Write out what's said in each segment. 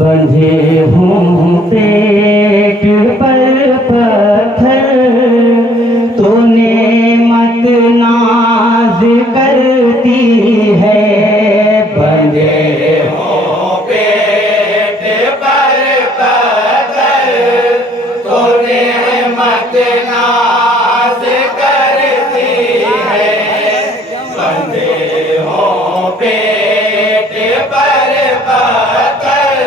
بندھے ہوں پیٹ پر پتھر تو نعمت ناز کرتی ہے. بندھے ہوں پیٹ پر پتھر تو نعمت ناز کرتی ہے. بندھے ہوں پیٹ پر پتھر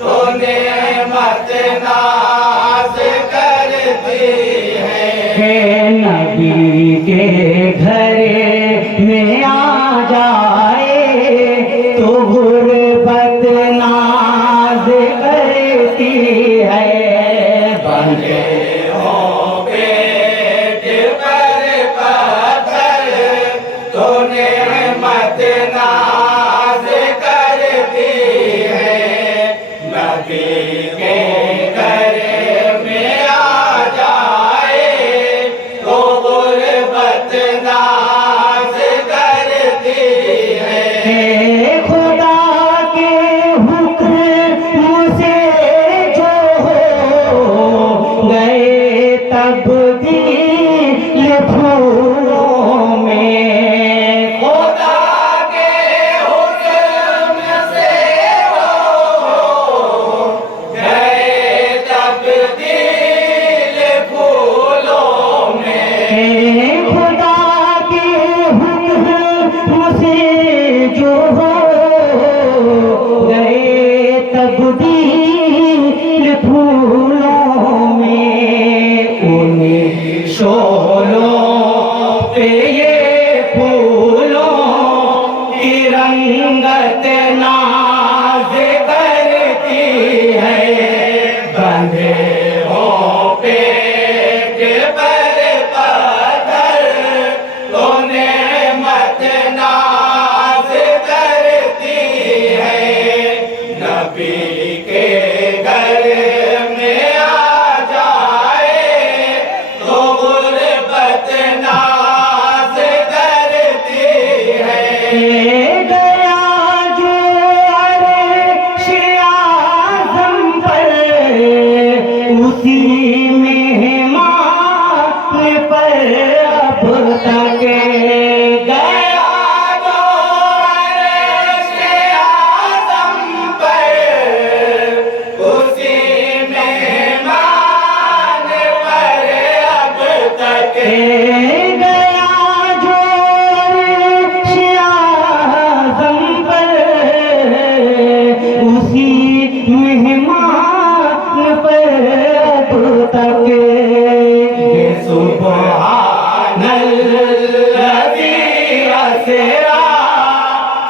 تو نعمت ناز کرتی ہے. نبی کے گھر میں آ جائے تو غربت ناز کرتی ہے. بندھے ہوں پیٹ پر پتھر تو نعمت ناز کرتی ہے. نبی کے گھر میں آ جائے تو غربت ناز کرتی ہے. خدا کے حکم سے جو ہو گئے تبدیل پھولوں میں. خدا کے حکم سے ہو گئے تبدیل پھولوں میں. خدا کے حکم سے جو ہو گئے تبدیل پھولوں میں. ان شعلوں پہ یہ پھولوں کی رنگت ناز کرتی ہے. بندھے ہوں پیٹ پر پتھر تو نعمت ناز کرتی ہے. نبی کے گھر میں آ جائے تو غربت ناز کرتی ہے. گیا جو عرش اعظم پر اسی مہمان پر اب تک گیا جو عرش اعظم پر اسی مہمان پر اب تک گیا جو عرش اعظم پر اسی مہمان پر اب تک. یہ سبحان الذی اسریٰ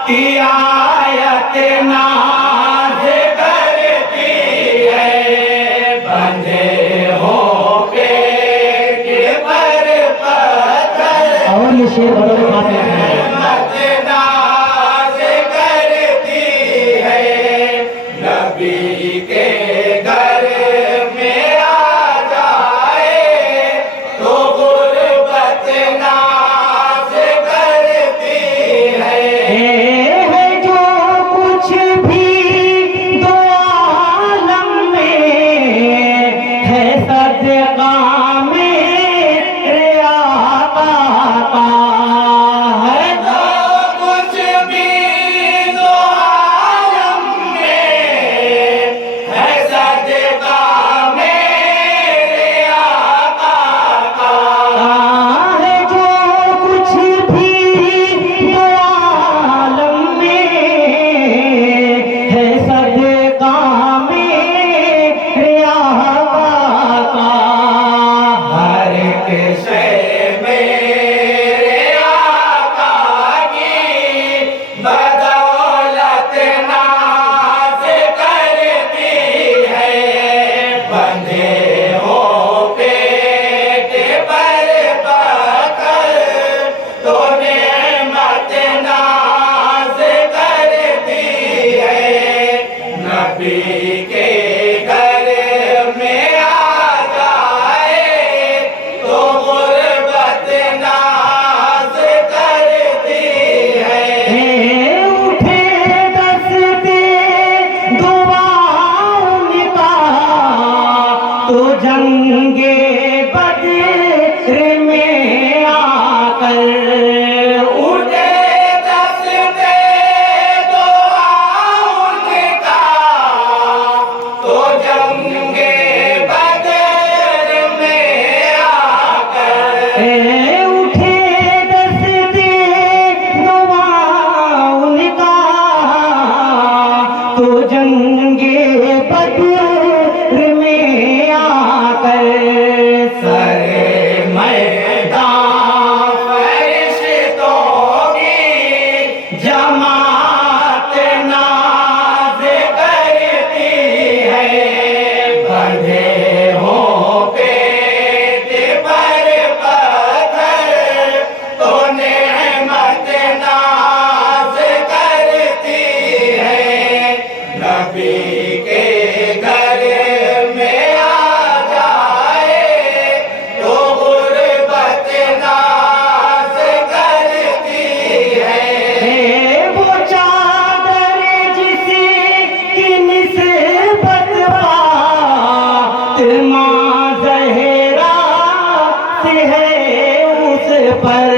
کی آیت ناز کرتی ہے. بندھے ہوں پیٹ پر پتھر اور یہ شعر بدل پاتے ہیں. نعمت ناز کرتی ہے. نبی کے گھر میں آ جائے تو غربت ناز کرتی ہے. جو کچھ بھی دو عالم میں ہے صدقہ میرے آقا کا ہے. جو کچھ بھی دو عالم میں ہے صدقہ میرے آقا کا ہے. جو کچھ بھی دو عالم میں ہے صدقہ میرے آقا کا. ہر ایک شے میرے آقا کی بدولت ناز کرتی ہے. بندھے ہوں پیٹ پر پتھر تو نعمت ناز کرتی ہے. نبی کے گھر میں آ جائے تو غربت ناز کرتی ہے. اٹھے دست تو جنگے بدر میں آ کر سرے میدان فرشتوں کی جماعت ناز کرتی ہے بندھے ہوں پیٹ پر پتھر تو نعمت ناز کرتی ہے نبی کے گھر میں آ جائے تو غربت ناز کرتی ہے وہ چادر جس کی نسبت فاطمہ زہرا سے ہے اس پر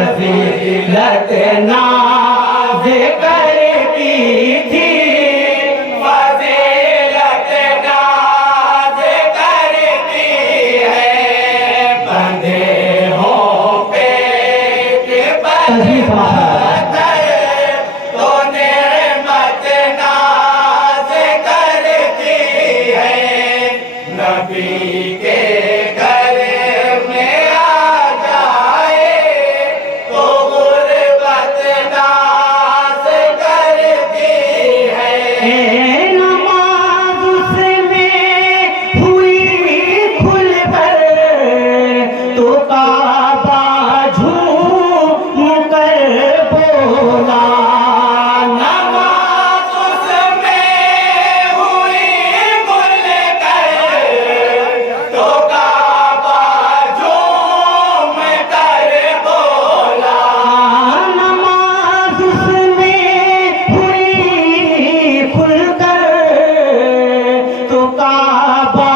فضیلت ناز کرتی تھی فضیلت ناز کرتی ہے بندھے ہوں پیٹ پر پتھر تو نعمت ناز کرتی ہے نبی کے گھر میں آ جائے تو غربت ناز کرتی ہے نماز اس میں ہوئی کھل کر تو کعبہ جھوم کر بولا نماز اس میں ہوئی کھل کر تو کعبہ جھوم کر بولا نماز اس میں ہوئی کھل کر تو کعبہ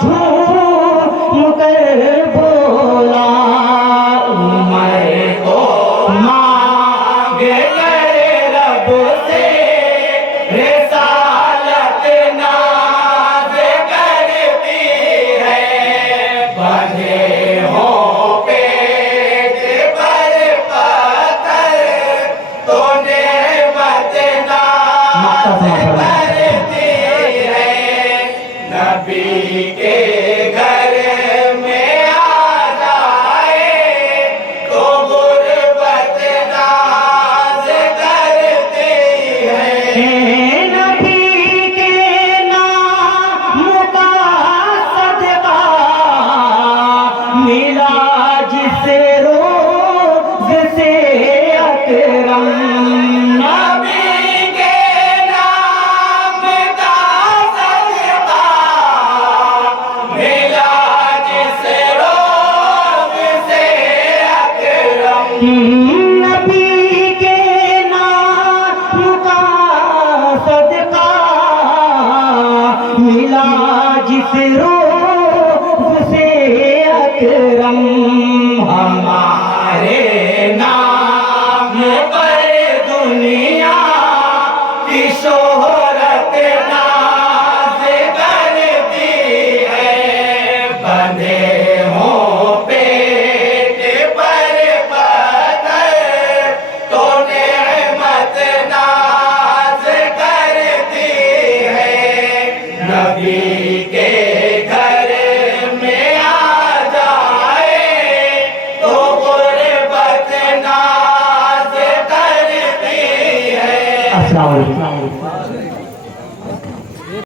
جھوم کر بولا عمر کو مانگ کر رب سے رسالت ناز کرتی ہے بندھے ہوں پیٹ پر پتھر تو نعمت ناز کرتی ہے نبی کے گھر میں آ جائے تو غربت ناز کرتی ہے نبی کے نام کا صدقہ ملا جس روز سے اکرم نبی کے نام کا صدقہ ملا جس روز سے اکرم نبی کے نام کا صدقہ ملا جس روز اکرم ہمارے نام پر دنیا کی شہرت ناز کرتی ہے بندے ہوں پیٹ پر پتھر تو نعمت ناز کرتی ہے نبی کے گھر میں آ جائے تو غربت ناز کرتی ہے. السلام علیکم.